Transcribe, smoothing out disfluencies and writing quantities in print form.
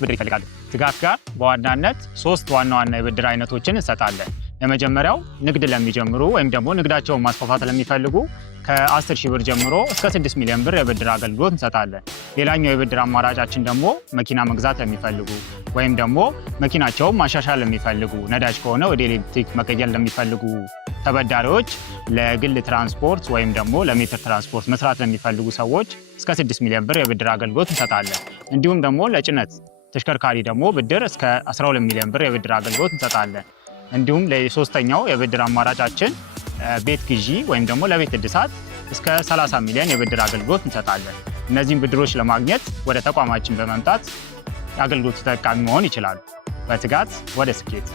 ብድር ይፈልጋሉ። ድጋፍ ጋር በዋናነት 3 ዋና የብድር አይነቶችን እንሰጣለን። የመጀመሪያው ንግድ ለሚጀምሩ ወይም ደግሞ ንግዳቸውን ማስፋፋት ለሚፈልጉ ከ10 ሺህ ብር ጀምሮ እስከ 6 ሚሊዮን ብር የብድር አገልግሎት እንሰጣለን። ሌላኛው የብድር አማራጫችን ደግሞ መኪና መግዛት ለሚፈልጉ ወይም ደግሞ መኪናቸውን ማሻሻል ለሚፈልጉ፣ ነዳጅ ከሆነ ወደ ኤሌክትሪክ መቀየር ለሚፈልጉ ተበዳሪዎች፣ ለግል ትራንስፖርት ወይም ደግሞ ለሜትር ትራንስፖርት መስራት ለሚፈልጉ ሰዎች እስከ 6 ሚሊዮን ብር የብድር አገልግሎት እንሰጣለን። እንዲሁም ደግሞ ለጭነት ተሽከርካሪ ደግሞ ብድር እስከ 12 ሚሊዮን ብር የብድር አገልግሎት እንሰጣለን። እንዲሁም ለሶስተኛው የብድር አማራጫችን ቤት ግዢ ወይም ደግሞ ለቤት እድሳት እስከ 30 ሚሊዮን የብድር አገልግሎት እንሰጣለን። እነዚህን ብድሮች ለማግኘት ወደ ተቋማችን በመምጣት የአገልግሎቱ ተጠቃሚ መሆን ይችላሉ። በትጋት ወደ ስኬት